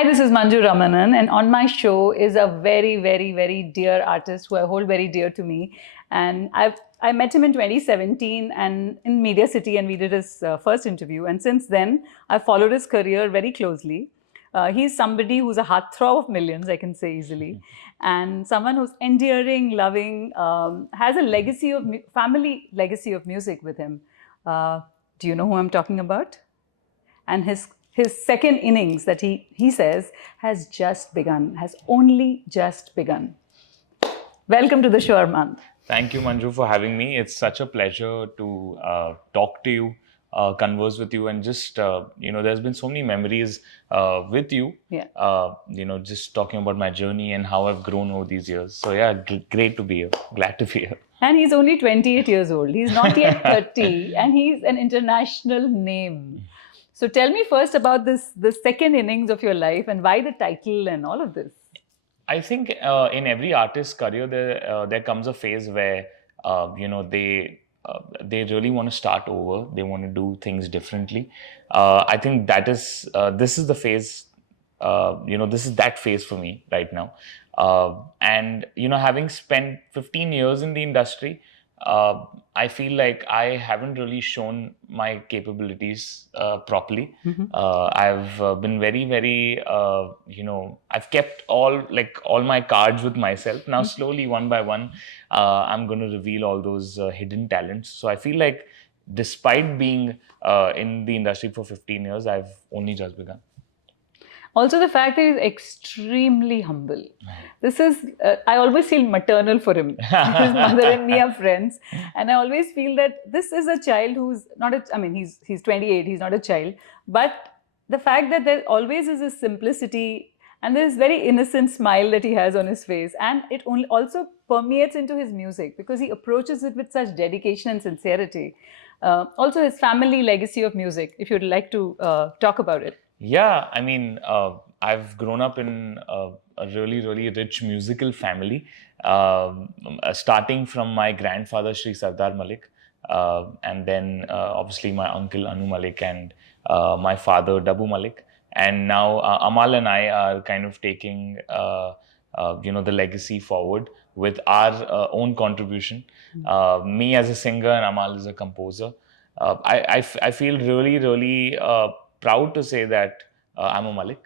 Hi, this is Manju Ramanan, and on my show is a very, very, very dear artist who I hold very dear to me. And I met him in 2017 and in Media City, and we did his first interview. And since then, I've followed his career very closely. He's somebody who's a heartthrob of millions, I can say easily, and someone who's endearing, loving, has a legacy of family legacy of music with him. Do you know who I'm talking about? And his second innings that he says has just begun, has only just begun. Welcome to the show, Armaan. Thank you, Manju, for having me. It's such a pleasure to talk to you, converse with you, and just, there's been so many memories with you. Yeah. Just talking about my journey and how I've grown over these years. So, yeah, great to be here. Glad to be here. And he's only 28 years old. He's not yet 30, and he's an international name. So tell me first about the second innings of your life and why the title and all of this. I think in every artist's career, there comes a phase where they really want to start over. They want to do things differently. I think this is the phase. This is that phase for me right now. And having spent 15 years in the industry, I feel like I haven't really shown my capabilities properly. I've been very, very, I've kept all my cards with myself. Now, slowly, one by one, I'm going to reveal all those hidden talents. So I feel like despite being in the industry for 15 years, I've only just begun. Also, the fact that he's extremely humble. This is, I always feel maternal for him. His mother and me are friends. And I always feel that this is a child who's not he's 28, he's not a child. But the fact that there always is a simplicity and this very innocent smile that he has on his face. And it also permeates into his music because he approaches it with such dedication and sincerity. Also, his family legacy of music, if you'd like to talk about it. Yeah, I mean, I've grown up in a really, really rich musical family, starting from my grandfather, Sri Sardar Mallik, and then obviously my uncle Anu Mallik and my father, Daboo Mallik. And now Amaal and I are kind of taking, the legacy forward with our own contribution. Me as a singer and Amaal as a composer. I feel really, really proud to say that I'm a Mallik,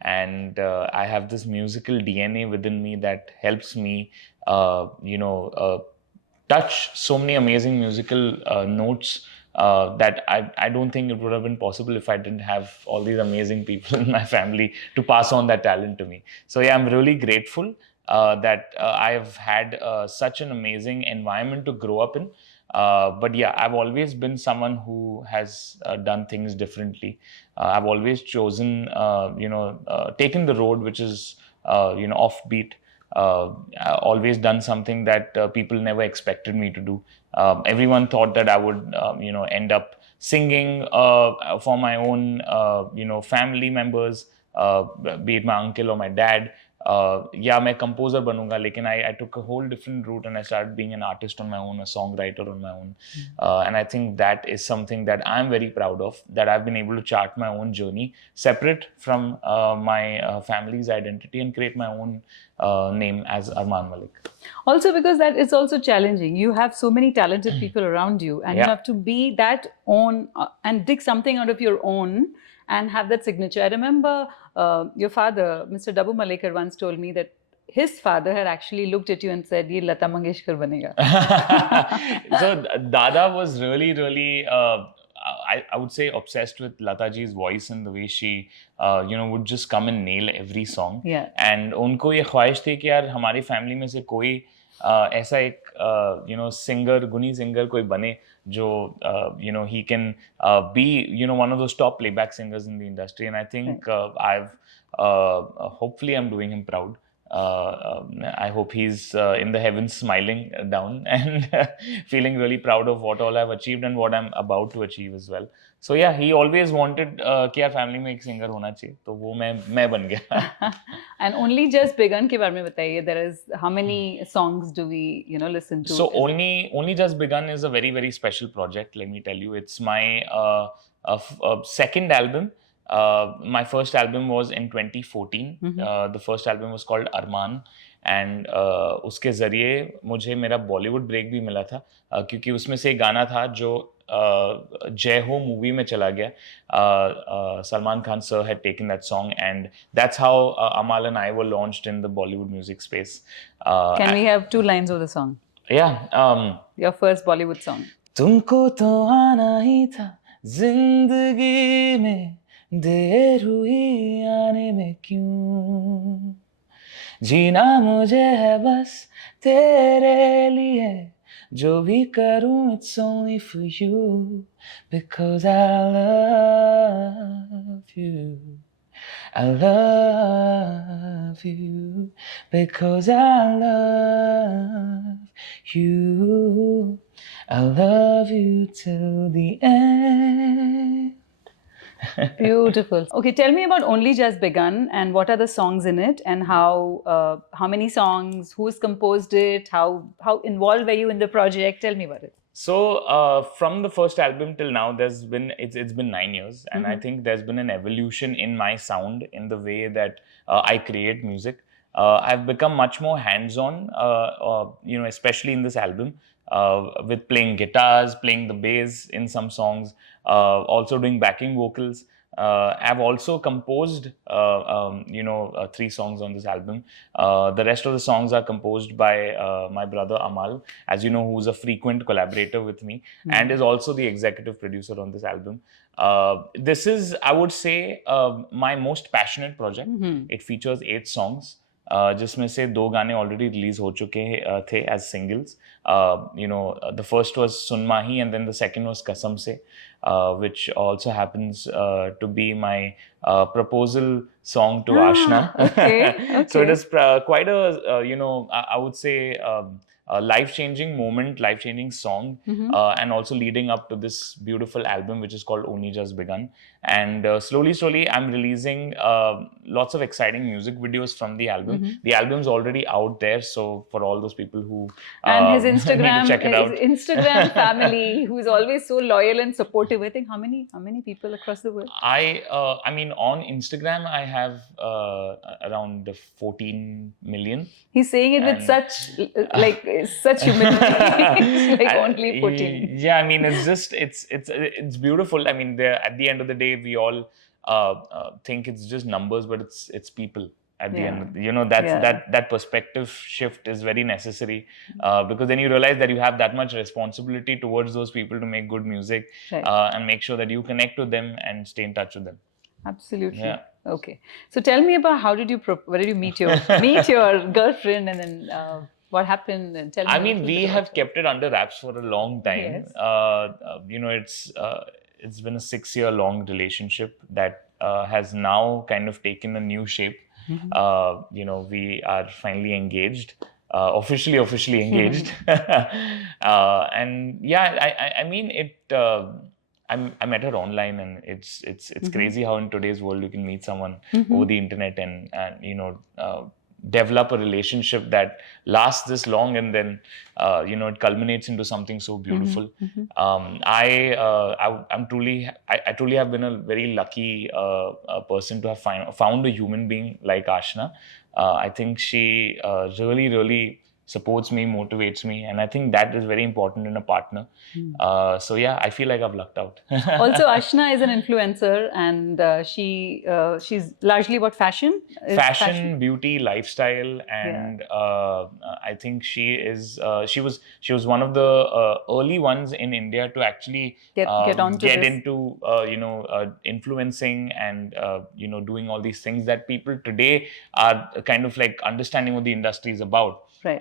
and I have this musical DNA within me that helps me, touch so many amazing musical notes that I don't think it would have been possible if I didn't have all these amazing people in my family to pass on that talent to me. So yeah, I'm really grateful that I've had such an amazing environment to grow up in. But yeah, I've always been someone who has done things differently. I've always chosen, taken the road which is, offbeat. Always done something that people never expected me to do. Everyone thought that I would, end up singing for my own, family members, be it my uncle or my dad. मैं composer बनूंगा, लेकिन I took a whole different route and I started being an artist on my own, a songwriter on my own. And I think that is something that I'm very proud of, that I've been able to chart my own journey, separate from my family's identity and create my own name as Armaan Mallik. Also because that is also challenging. You have so many talented people around you and you have to be that own and dig something out of your own and have that signature. I remember your father, Mr. Daboo Mallik, once told me that his father had actually looked at you and said, "Ye Lata Mangeshkar banega." So Dada was really, really, I would say, obsessed with Lataji's voice and the way she, would just come and nail every song. Yeah. And उनको ये ख्वाहिश थी कि यार हमारी family में से कोई ऐसा एक सिंगर, गुनी सिंगर कोई बने जो he can be one of those top playback singers in the industry. And I think hopefully I'm doing him proud. I hope he's in the heavens smiling down and feeling really proud of what all I've achieved and what I'm about to achieve as well. So yeah, he always wanted कि यार family में एक singer होना चाहिए, तो वो मैं बन गया. And Only Just Begun के बारे में बताइए. There is, how many songs do we listen to? So Only Just Begun is a very, very special project. Let me tell you, it's my second album. My first album was in 2014. The first album was called Armaan. And उसके ज़रिए मुझे मेरा Bollywood break भी मिला था, क्योंकि उसमें से एक गाना था जो जय हो मूवी में चला गया. Salman Khan sir had taken that song, and that's how Amaal and I were launched in the Bollywood music space. Can we have 2 lines of the song? Yeah. Your first Bollywood song. तुमको तो आना ही था जिंदगी में, देर हुई आने में क्यों, जीना मुझे है बस तेरे लिए, जो भी करूं it's only for you, because I love you, I love you, because I love you, I love you till the end. Beautiful. Okay, tell me about Only Just Begun and what are the songs in it, and how many songs, who's composed it, how involved were you in the project? Tell me about it. So from the first album till now, it's been 9 years, and I think there's been an evolution in my sound, in the way that I create music. I've become much more hands-on, especially in this album, with playing guitars, playing the bass in some songs, also doing backing vocals. I've also composed, 3 songs on this album. The rest of the songs are composed by my brother Amaal, as you know, who's a frequent collaborator with me and is also the executive producer on this album. This is, I would say, my most passionate project. It features 8 songs. जिसमें से 2 गाने already release हो चुके थे as singles. The first was Sun Mahi, and then the second was कसम से, which also happens to be my proposal song to Ashna. Okay. So it is quite a, I would say, a life-changing moment, life-changing song, and also leading up to this beautiful album, which is called Only Just Begun. And slowly, I'm releasing lots of exciting music videos from the album. The album's already out there, so for all those people who and his need Instagram, to check it out. his Instagram family, who is always so loyal and supportive. I think how many people across the world? I mean, on Instagram, I have around 14 million. He's saying it with such humility. It's like only 14. Yeah, I mean, it's beautiful. I mean, at the end of the day, we all think it's just numbers, but it's people. At the end, that perspective shift is very necessary, because then you realize that you have that much responsibility towards those people to make good music, and make sure that you connect with them and stay in touch with them. Absolutely. Yeah. Okay. So tell me about where did you meet your girlfriend, and then what happened, and tell me. I mean, we have kept it under wraps for a long time. Yes. It's been a 6-year long relationship that has now kind of taken a new shape. We are finally engaged, officially engaged. And yeah, I mean, I met her online, and it's crazy how in today's world you can meet someone over the internet and develop a relationship that lasts this long, and then it culminates into something so beautiful. I truly have been a very lucky person to have found a human being like Ashna. I think she really supports me, motivates me, and I think that is very important in a partner. So yeah, I feel like I've lucked out. Also, Ashna is an influencer, and she's largely about fashion, beauty, lifestyle, and I think she was one of the early ones in India to actually get into influencing and doing all these things that people today are kind of like understanding what the industry is about. Right.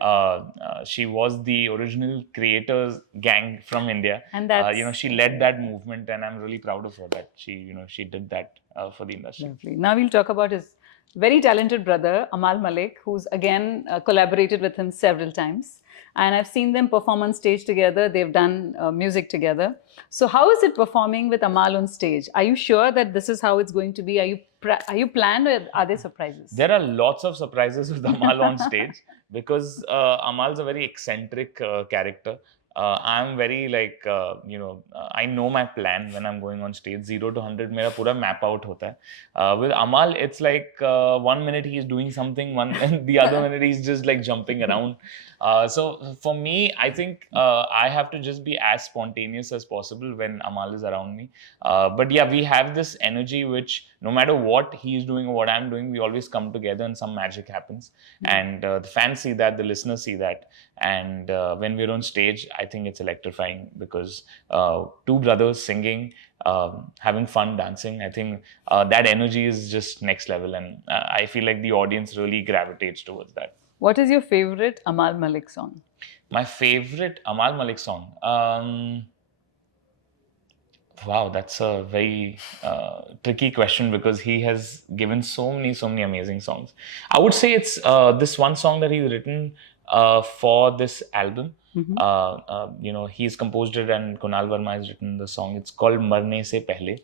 She was the original creators gang from India, and that's, she led that movement, and I'm really proud of her that she did that for the industry. Lovely. Now we'll talk about his very talented brother Armaan Mallik, who's again collaborated with him several times, and I've seen them perform on stage together. They've done music together. So how is it performing with Amaal on stage? Are you sure that this is how it's going to be? Are you planned, or are there surprises? There are lots of surprises with Amaal on stage, because Amaal's a very eccentric character. I'm very like I know my plan when I'm going on stage. 0 to 100 मेरा पूरा map out होता है. With Amaal, it's like 1 minute he's doing something, one and the other minute he's just like jumping around. So for me, I think I have to just be as spontaneous as possible when Amaal is around me. But yeah, we have this energy which no matter what he's doing or what I'm doing, we always come together and some magic happens. And the fans see that, the listeners see that. And when we're on stage, I think it's electrifying because two brothers singing, having fun dancing, I think that energy is just next level. And I feel like the audience really gravitates towards that. What is your favorite Amaal Mallik song? My favorite Amaal Mallik song. Wow, that's a very tricky question because he has given so many amazing songs. I would say it's this one song that he's written for this album. He's composed it and Kunal Verma has written the song. It's called Marne Se Pehle.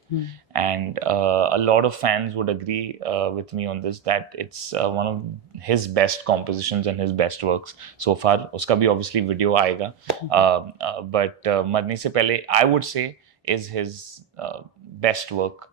And a lot of fans would agree with me on this that it's one of his best compositions and his best works so far. Uska bhi obviously video aayega. But Marne Se Pehle, I would say, is his best work.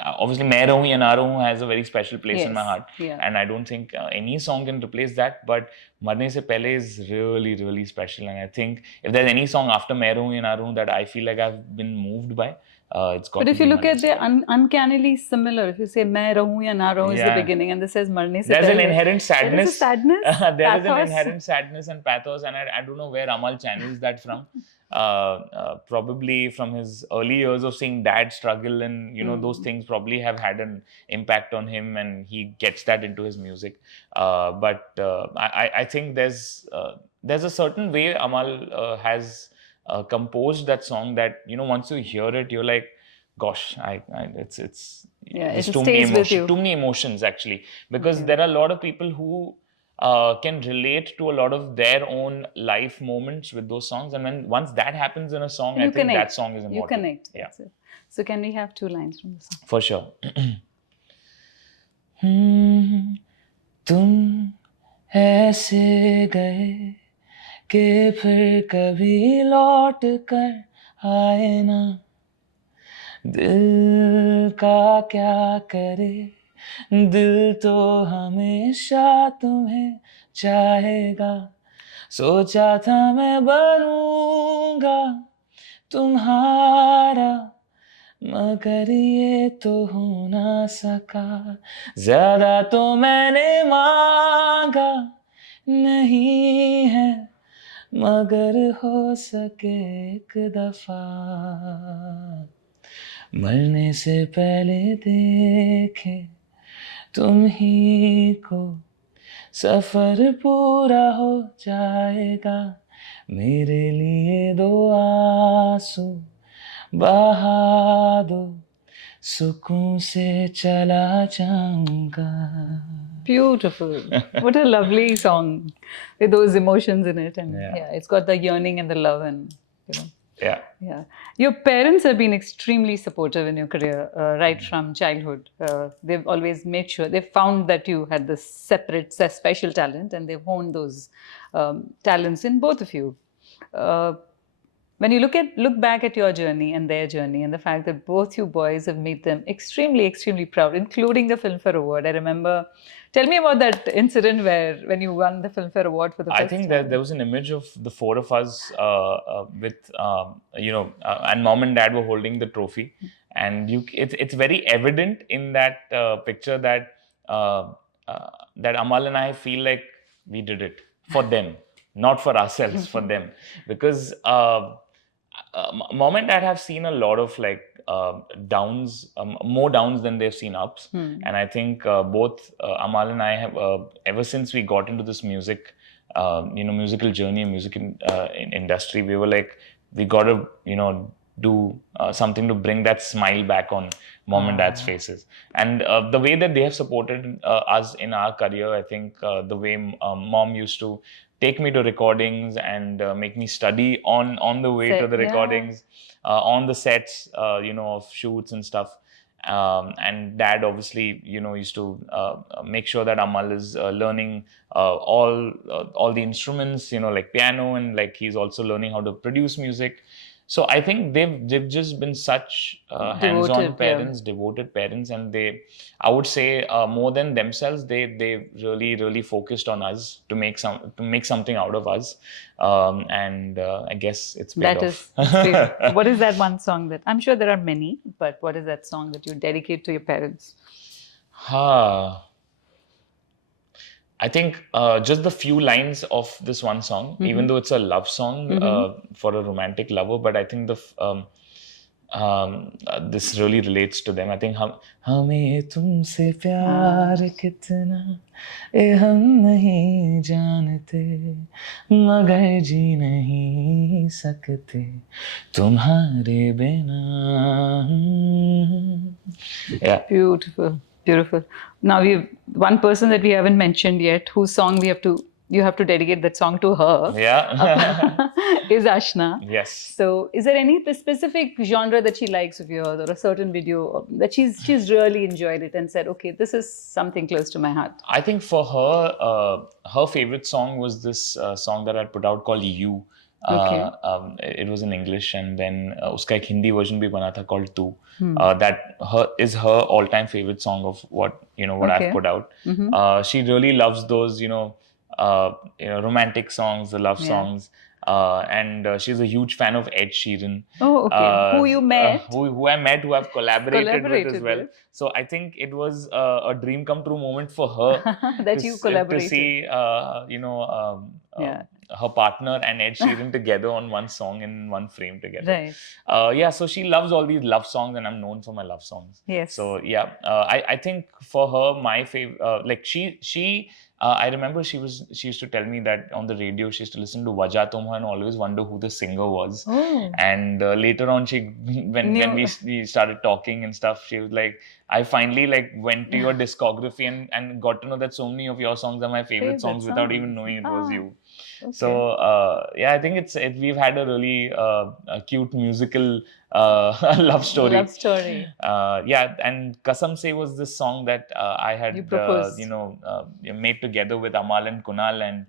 Obviously, Main Rahun Ya Na Rahun has a very special place in my heart. And I don't think any song can replace that. But Marne Se Pehle is really special. And I think if there's any song after Main Rahun Ya Na Rahun that I feel like I've been moved by, it's got But to if you be look Marne at Se the Pehle. uncannily similar, if you say Main Rahun Ya Na Rahun is the beginning and this says Marne Se There's an Pehle, inherent sadness. There is a sadness, there is an pathos. inherent sadness and pathos, and I don't know where Amaal channels that from. Probably from his early years of seeing dad struggle, and those things probably have had an impact on him, and he gets that into his music. But I think there's a certain way Amaal has composed that song that once you hear it, you're like, gosh, it's It too many stays with emotions, you. too many emotions actually, because there are a lot of people who can relate to a lot of their own life moments with those songs, and once that happens in a song, I think that song is immortal. You connect. Yeah. That's it. So can we have 2 lines from the song? For sure. तुम ऐसे गए कि फिर कभी लौट कर आए ना, दिल का क्या करे, दिल तो हमेशा तुम्हें चाहेगा, सोचा था मैं बनूंगा तुम्हारा, मगर ये तो हो ना सका, ज्यादा तो मैंने मांगा नहीं है, मगर हो सके एक दफा, मरने से पहले देखे तुम ही को, सफर पूरा हो जाएगा, मेरे लिए 2 आंसू बहा दो, सुकून से चला जाऊंगा. Beautiful. What a lovely song with those emotions in it. And it's got the yearning and the love and, Yeah. Your parents have been extremely supportive in your career right from childhood. They've always made sure, they've found that you had this separate, special talent, and they've honed those talents in both of you. When you look back at your journey and their journey, and the fact that both you boys have made them extremely proud, including the Filmfare Award. I remember, tell me about that incident when you won the Filmfare Award for the first time. I think that there was an image of the 4 of us with, and mom and dad were holding the trophy. And it's very evident in that picture that Amaal and I feel like we did it for them, not for ourselves, for them. Because mom and dad have seen a lot of downs, more downs than they've seen ups. And I think both Amaal and I have, ever since we got into this musical journey, music industry, we were like, we got to, do something to bring that smile back on mom and dad's faces. And the way that they have supported us in our career, I think the way mom used to take me to recordings and make me study on the way to the recordings, on the sets, of shoots and stuff. And dad obviously, used to make sure that Amaal is learning all the instruments, like piano, and like he's also learning how to produce music. So I think they've just been such hands-on Devoted, yeah. parents, devoted parents, and I would say, more than themselves, they really focused on us to make something out of us, and I guess it's paid That off. is sweet. What is that one song that I'm sure there are many, but what is that song that you dedicate to your parents? Ha. I think just the few lines of this one song, even though it's a love song for a romantic lover, but I think this really relates to them. I think हमें तुमसे प्यार कितना ये हम नहीं जानते मगर जी नहीं सकते तुम्हारे बिना. Yeah. Beautiful, beautiful. Now we've one person that we haven't mentioned yet, whose song you have to dedicate that song to her. Yeah. Is Ashna. Yes. So, is there any specific genre that she likes of yours, or a certain video that she's really enjoyed it and said, okay, this is something close to my heart? I think for her, her favorite song was this song that I put out called You. Okay. It was in English, and then uska ek Hindi version bhi bana tha called Tu. That is her all-time favorite song of what Okay. I've put out. She really loves those romantic songs, the love songs. And she's a huge fan of Ed Sheeran. Oh, okay. Who you met? Who I met, who I've collaborated with as well. with. So I think it was a dream come true moment for her That you collaborated. to see, Yeah. her partner and Ed Sheeran together on one song in one frame together. Right. Yeah, so she loves all these love songs, and I'm known for my love songs. Yes. So yeah, I think for her, my favorite, like she. I remember she used to tell me that on the radio she used to listen to Wajah Tum Hai and always wonder who the singer was. Oh. And later on, when we started talking and stuff, she was like, I finally went to your discography and got to know that so many of your songs are my favorite songs without even knowing it was you. Okay. So yeah, I think we've had a really a cute musical love story. Love story. Yeah, and Kasam Se was this song that I had made together with Amaal and Kunal, and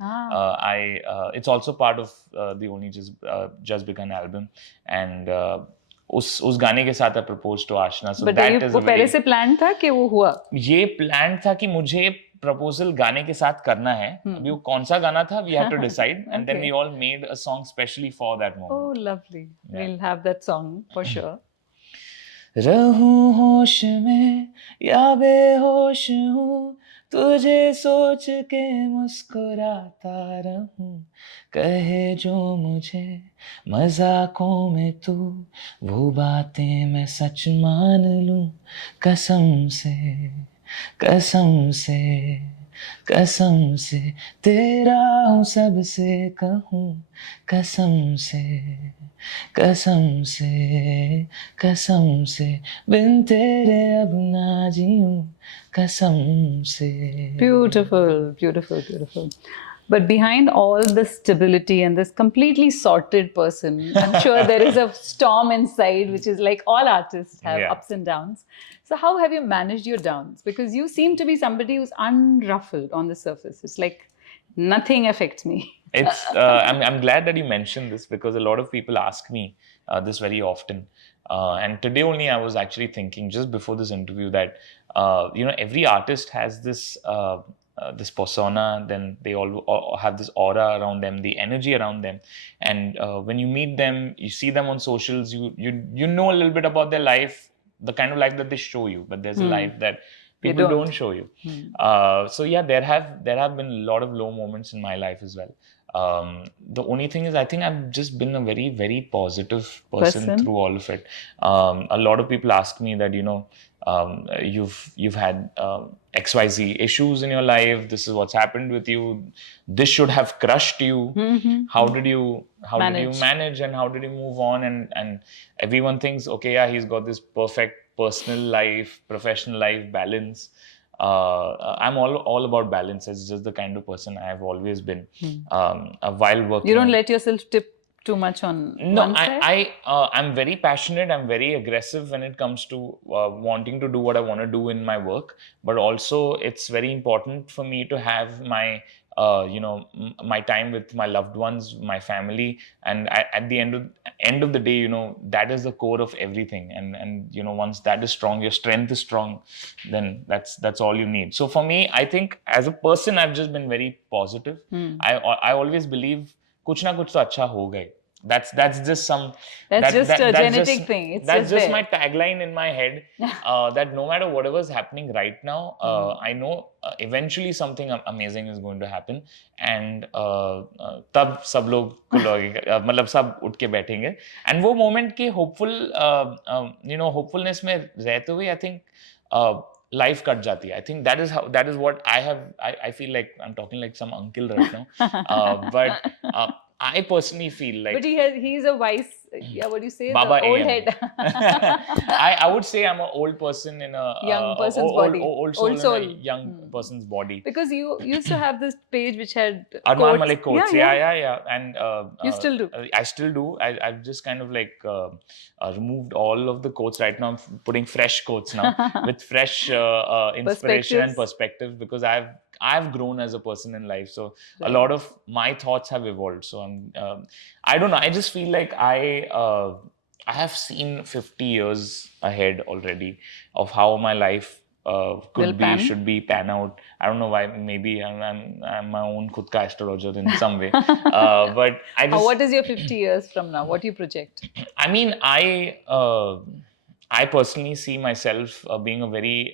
it's also part of the Only Just Begun album, and उस गाने के साथ I proposed to Ashna. So that is वो पहले से plan था कि वो हुआ? ये प्लान था कि मुझे प्रपोजल गाने के साथ करना है. अभी वो कौन सा गाना था, we had to decide, and then we all made a song specially for that moment. Oh, lovely. Yeah. We'll have that song for sure. रहूं होश में या बेहोश हूँ, तुझे सोच के मुस्कुराता रहूं, कहे जो मुझे मजाकों में तू, वो बातें मैं सच मान लूं, कसम से कसम से कसम से तेरा हूँ सबसे कहूँ, कसम से कसम से कसम से बिन तेरे अब ना जीऊं, कसम से. Beautiful, beautiful, beautiful. But behind all the stability and this completely sorted person, I'm sure there is a storm inside, which is like all artists have ups and downs. So how have you managed your downs? Because you seem to be somebody who's unruffled on the surface. It's like nothing affects me. It's I'm glad that you mentioned this, because a lot of people ask me this very often. And today only I was actually thinking, just before this interview, that every artist has this this persona. Then they all have this aura around them, the energy around them, and when you meet them, you see them on socials, you know a little bit about their life, the kind of life that they show you, but there's a life that people don't show you. So yeah, there have been a lot of low moments in my life as well. The only thing is, I think I've just been a very, very positive person through all of it. A lot of people ask me that, you've had XYZ issues in your life. This is what's happened with you. This should have crushed you. How did you manage, and how did you move on? And everyone thinks, okay, yeah, he's got this perfect personal life, professional life balance. I'm all about balance. It's just the kind of person I have always been. While working, you don't let yourself too much on No, one side? I'm very passionate. I'm very aggressive when it comes to wanting to do what I want to do in my work. But also, it's very important for me to have my, my time with my loved ones, my family, and at the end of the day, that is the core of everything. And once that is strong, your strength is strong, then that's all you need. So for me, I think as a person, I've just been very positive. I always believe कुछ ना कुछ तो अच्छा होगा ही. That's just some That's just a that's genetic just thing. It's that's just just my there. tagline in my head, that no matter whatever's happening right now, I know eventually something amazing is going to happen, and तब सब लोग को लगेगा, मतलब सब उठ के बैठेंगे, and वो moment के hopefulness में रहते हुए, I think life कट जाती है. I think that is what I feel like I'm talking like some uncle right now, but I personally feel like. But he's a wise, what do you say? Baba The old AM. head. I would say I'm an old person in a Young person's body. old soul in a young person's body. Because you used to have this page which had Armaan quotes. Mallik quotes, yeah. And You still do? I still do. I've just kind of like removed all of the quotes right now. I'm putting fresh quotes now with fresh inspiration and perspective, because I've grown as a person in life. So a lot of my thoughts have evolved. So I don't know. I just feel like I have seen 50 years ahead already of how my life should be pan out. I don't know why. Maybe I'm my own khud ka astrologer in some way. But I just. What is your 50 years from now? What do you project? I mean, I personally see myself being a very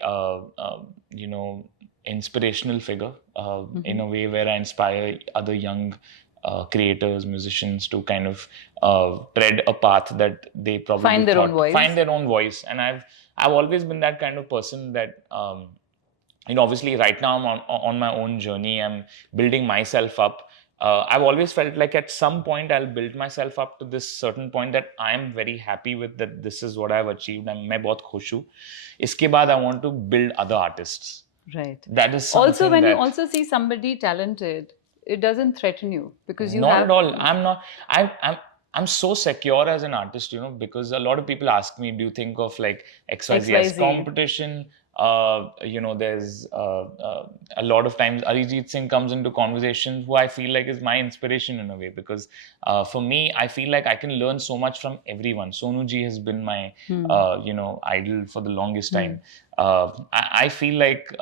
inspirational figure, in a way where I inspire other young creators, musicians to kind of tread a path that they probably find their own voice. And I've always been that kind of person that obviously right now I'm on my own journey. I'm building myself up. I've always felt like at some point I'll build myself up to this certain point that I'm very happy with, that this is what I've achieved. मैं बहुत खुश हूँ. इसके बाद I want to build other artists. Right. That is something. Also, when you also see somebody talented, it doesn't threaten you, because you not at all. I'm not. I'm so secure as an artist, because a lot of people ask me, do you think of like XYZ as competition? There's a lot of times Arijit Singh comes into conversation, who I feel like is my inspiration in a way, because for me, I feel like I can learn so much from everyone. Sonu ji has been my idol for the longest time. I feel like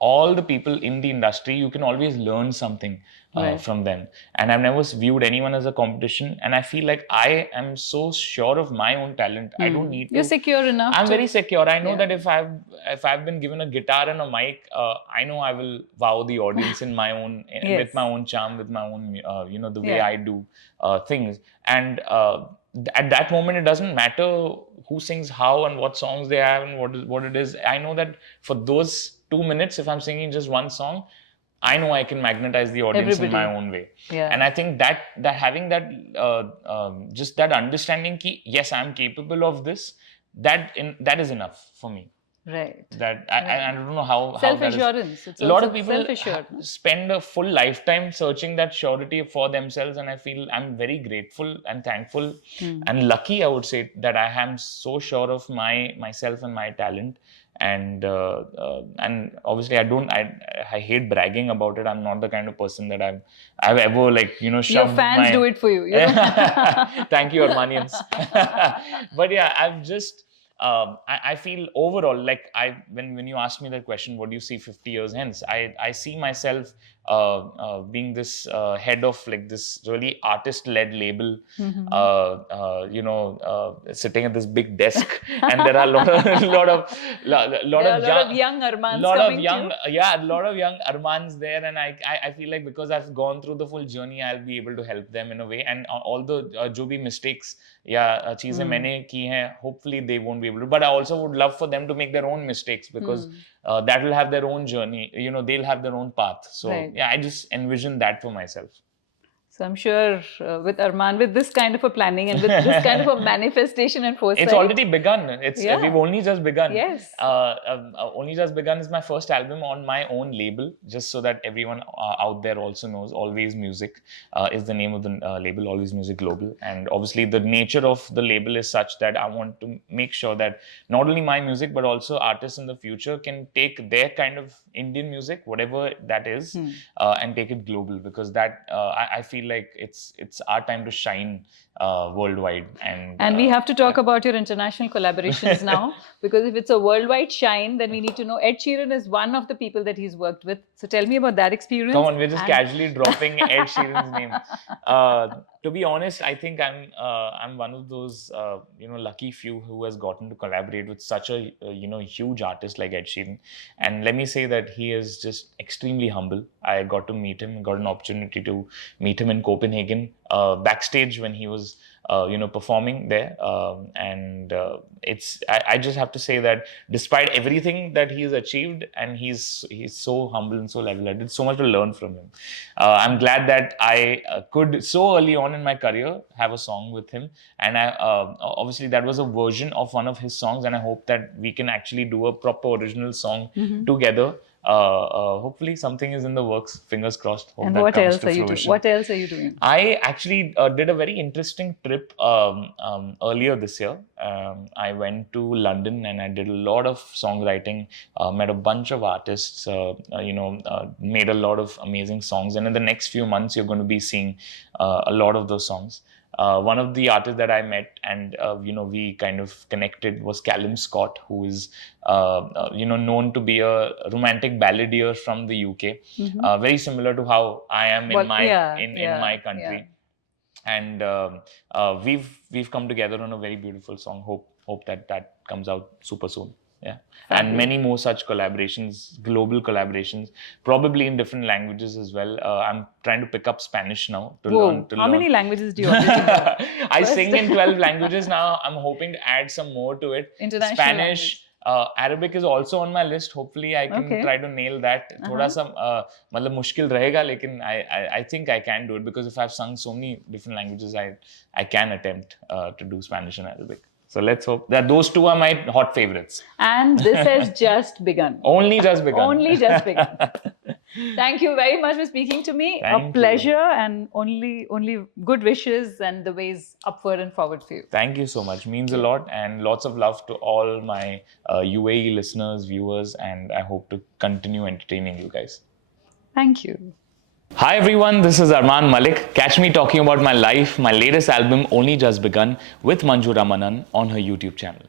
all the people in the industry, you can always learn something from them. And I've never viewed anyone as a competition. And I feel like I am so sure of my own talent. I don't need to. You're secure enough. I'm very secure. I know that if I've been given a guitar and a mic, I know I will wow the audience in my own, with my own charm, with my own, the way I do things. And at that moment, it doesn't matter who sings how and what songs they have and what it is. I know that for those 2 minutes, if I'm singing just one song, I know I can magnetize the audience in my own way. And I think that having that just that understanding ki, yes, I'm capable of this, that is enough for me. Right. I don't know how self-assurance. A lot of people spend a full lifetime searching that surety for themselves, and I feel I'm very grateful and thankful and lucky, I would say, that I am so sure of myself and my talent. And obviously I hate bragging about it. I'm not the kind of person that I've ever shoved. Your fans do it for you. Thank you, Armanians. But yeah, I've just I feel overall, like when you ask me that question, what do you see 50 years hence? I see myself being this head of like this really artist-led label, sitting at this big desk, and there are a lot of young Armans a lot of young Armans there, and I feel like because I've gone through the full journey, I'll be able to help them in a way. And although जो भी mistakes या चीजें मैंने की हैं, hopefully they won't be able to. But I also would love for them to make their own mistakes, because that will have their own journey. They'll have their own path. So yeah, I just envision that for myself. So I'm sure with Armaan, with this kind of a planning and with this kind of a manifestation and foresight. It's already begun. Yeah. We've only just begun. Yes. Only Just Begun is my first album on my own label, just so that everyone out there also knows. Always Music is the name of the label, Always Music Global. And obviously the nature of the label is such that I want to make sure that not only my music, but also artists in the future can take their kind of Indian music, whatever that is, and take it global, because that I feel like it's our time to shine worldwide. And we have to talk about your international collaborations now, because if it's a worldwide shine, then we need to know Ed Sheeran is one of the people that he's worked with. So tell me about that experience. Come on, we're just casually dropping Ed Sheeran's name. To be honest, I think I'm one of those lucky few who has gotten to collaborate with such a huge artist like Ed Sheeran. And let me say that he is just extremely humble. I got to meet him, got an opportunity to meet him in Copenhagen backstage when he was performing there, and I just have to say that despite everything that he's achieved, and he's so humble and so level, I did so much to learn from him. I'm glad that I could so early on in my career have a song with him, and I obviously that was a version of one of his songs, and I hope that we can actually do a proper original song together. Hopefully something is in the works, fingers crossed. Hope and that what comes else to are you doing? fruition. What else are you doing? I actually did a very interesting trip earlier this year. I went to London and I did a lot of songwriting, met a bunch of artists, made a lot of amazing songs. And in the next few months, you're going to be seeing a lot of those songs. One of the artists that I met and we kind of connected was Callum Scott, who is known to be a romantic balladeer from the UK, very similar to how I am in my country. And we've come together on a very beautiful song. Hope that comes out super soon. Yeah. And many more such collaborations, global collaborations, probably in different languages as well. I'm trying to pick up Spanish now to learn. How many languages do you already know? I sing in 12 languages now. I'm hoping to add some more to it. International Spanish. Arabic is also on my list. Hopefully, I can try to nail that. थोड़ा सा मतलब मुश्किल रहेगा, लेकिन I think I can do it, because if I've sung so many different languages, I can attempt to do Spanish and Arabic. So let's hope that those two are my hot favorites. And this has just begun. Only just begun. Only just begun. Thank you very much for speaking to me. Thank a pleasure, and only good wishes, and the ways upward and forward for you. Thank you so much. Means a lot, and lots of love to all my UAE listeners, viewers, and I hope to continue entertaining you guys. Thank you. Hi everyone, this is Armaan Mallik. Catch me talking about my life, my latest album, Only Just Begun, with Manju Ramanan on her YouTube channel.